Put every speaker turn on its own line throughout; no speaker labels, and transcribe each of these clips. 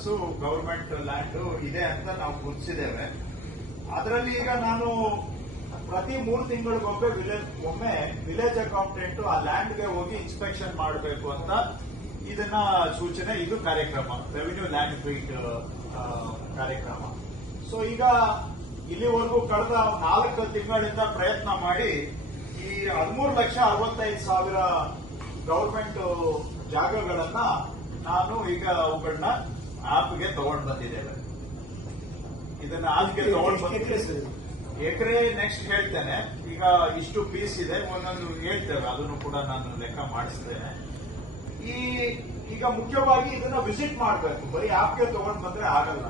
Acres government land ಇದೆ ಅಂತ ನಾವು ಗುರುತಿಸಿದ್ದೇವೆ. ಅದರಲ್ಲಿ ಈಗ ನಾನು ಪ್ರತಿ ಮೂರು ತಿಂಗಳಿಗೊಮ್ಮೆ ವಿಲೇಜ್ ಒಮ್ಮೆ ವಿಲೇಜ್ ಅಕೌಂಟೆಂಟ್ ಆ ಲ್ಯಾಂಡ್ಗೆ ಹೋಗಿ ಇನ್ಸ್ಪೆಕ್ಷನ್ ಮಾಡಬೇಕು ಅಂತ ಇದನ್ನ ಸೂಚನೆ, ಇದು ಕಾರ್ಯಕ್ರಮ ರೆವಿನ್ಯೂ ಲ್ಯಾಂಡ್ ಬೀಟ್ ಕಾರ್ಯಕ್ರಮ. ಸೊ ಈಗ ಇಲ್ಲಿವರೆಗೂ ಕಳೆದ ನಾಲ್ಕು ತಿಂಗಳಿಂದ ಪ್ರಯತ್ನ ಮಾಡಿ ಈ ಹದಿಮೂರು ಲಕ್ಷ ಅರವತ್ತೈದು ಸಾವಿರ ಗೌರ್ಮೆಂಟ್ ಜಾಗಗಳನ್ನ ನಾನು ಈಗ ಅವುಗಳನ್ನ ಆಪ್ಗೆ ತಗೊಂಡ್ ಬಂದಿದ್ದೇವೆ ಇದನ್ನ ಆಲ್ಗೆ ತಗೊಂಡ್ ಬಂದಿದ್ದೇವೆ ಎಕರೆ ನೆಕ್ಸ್ಟ್ ಹೇಳ್ತೇನೆ. ಈಗ ಇಷ್ಟು ಪೀಸ್ ಇದೆ ಒಂದೊಂದು ಹೇಳ್ತೇವೆ. ಅದನ್ನು ಕೂಡ ನಾನು ಲೆಕ್ಕ ಮಾಡಿಸ್ತೇನೆ. ಈ ಈಗ ಮುಖ್ಯವಾಗಿ ಇದನ್ನ ವಿಸಿಟ್ ಮಾಡಬೇಕು. ಬರೀ ಆಪ್ಗೆ ತಗೊಂಡ್ ಬಂದ್ರೆ ಆಗಲ್ಲ.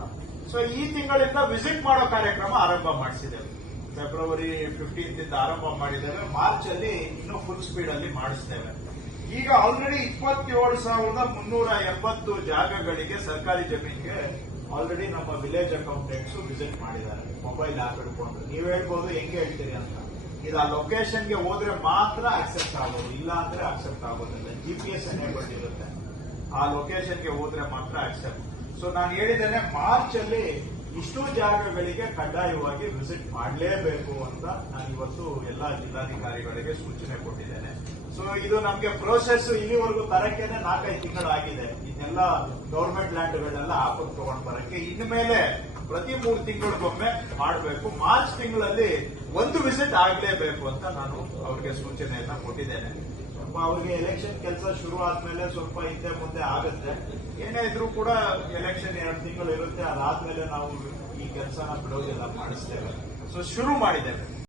ಸೊ ಈ ತಿಂಗಳಿಂದ ವಿಸಿಟ್ ಮಾಡೋ ಕಾರ್ಯಕ್ರಮ ಆರಂಭ ಮಾಡಿಸಿದ್ದೇವೆ. ಫೆಬ್ರವರಿ ಫಿಫ್ಟೀನ್ತ್ ಇಂದ ಆರಂಭ ಮಾಡಿದ್ದೇವೆ. ಮಾರ್ಚ್ ಅಲ್ಲಿ ಇನ್ನೂ ಫುಲ್ ಸ್ಪೀಡ್ ಅಲ್ಲಿ ಮಾಡಿಸ್ತೇವೆ. ಈಗ ಆಲ್ರೆಡಿ ಇಪ್ಪತ್ತೇಳು ಸಾವಿರದ ಮುನ್ನೂರ ಎಂಬತ್ತು ಜಾಗಗಳಿಗೆ ಸರ್ಕಾರಿ ಜಮೀನಿಗೆ ಆಲ್ರೆಡಿ ನಮ್ಮ ವಿಲೇಜ್ ಅಕೌಂಟೆಂಟ್ಸ್ ವಿಸಿಟ್ ಮಾಡಿದ್ದಾರೆ. ಮೊಬೈಲ್ ಆಪ್ ಹಿಡ್ಕೊಂಡು. ನೀವು ಹೇಳ್ಬೋದು, ಹೆಂಗೆ ಹೇಳ್ತೀರಿ ಅಂತ. ಇದು ಆ ಲೊಕೇಶನ್ಗೆ ಹೋದ್ರೆ ಮಾತ್ರ ಅಕ್ಸೆಪ್ಟ್ ಆಗೋದು, ಇಲ್ಲ ಅಂದ್ರೆ ಅಕ್ಸೆಪ್ಟ್ ಆಗೋದಿಲ್ಲ ಜಿ ಪಿ ಎಸ್ ಎನೇಬಲ್ಡ್ ಇರುತ್ತೆ ಆ ಲೊಕೇಶನ್ಗೆ ಹೋದ್ರೆ ಮಾತ್ರ ಅಕ್ಸೆಪ್ಟ್ ಸೊ ನಾನು ಹೇಳಿದ್ದೇನೆ ಮಾರ್ಚ್ ಅಲ್ಲಿ ಇಷ್ಟು ಜಾಗಗಳಿಗೆ ಕಡ್ಡಾಯವಾಗಿ ವಿಸಿಟ್ ಮಾಡಲೇಬೇಕು ಅಂತ ನಾನು ಇವತ್ತು ಎಲ್ಲಾ ಜಿಲ್ಲಾಧಿಕಾರಿಗಳಿಗೆ ಸೂಚನೆ ಕೊಟ್ಟಿದ್ದೇನೆ. ಸೊ ಇದು ನಮಗೆ ಪ್ರೋಸೆಸ್ ಇಲ್ಲಿವರೆಗೂ ಬರಕ್ಕೆ ನಾಲ್ಕೈದು ತಿಂಗಳು ಆಗಿದೆ. ಇದೆಲ್ಲ ಗವರ್ಮೆಂಟ್ ಲ್ಯಾಂಡ್ಗಳನ್ನೆಲ್ಲ ಹಾಕೊಂಡು ತಗೊಂಡ್ ಬರಕ್ಕೆ. ಇನ್ಮೇಲೆ ಪ್ರತಿ ಮೂರು ತಿಂಗಳಿಗೊಮ್ಮೆ ಮಾಡಬೇಕು. ಮಾರ್ಚ್ ತಿಂಗಳಲ್ಲಿ ಒಂದು ವಿಸಿಟ್ ಆಗಲೇಬೇಕು ಅಂತ ನಾನು ಅವ್ರಿಗೆ ಸೂಚನೆಯನ್ನ ಕೊಟ್ಟಿದ್ದೇನೆ. ಸ್ವಲ್ಪ ಅವ್ರಿಗೆ ಎಲೆಕ್ಷನ್ ಕೆಲಸ ಶುರು ಆದ್ಮೇಲೆ ಸ್ವಲ್ಪ ಹಿಂದೆ ಮುಂದೆ ಆಗುತ್ತೆ. ಏನೇ ಇದ್ರೂ ಕೂಡ ಎಲೆಕ್ಷನ್ ಎರಡು ತಿಂಗಳು ಇರುತ್ತೆ. ಅದಾದ್ಮೇಲೆ ನಾವು ಈ ಕೆಲಸನ ಬಿಡೋದಿಲ್ಲ, ಮಾಡಿಸ್ತೇವೆ. ಸೊ ಶುರು ಮಾಡಿದ್ದೇವೆ.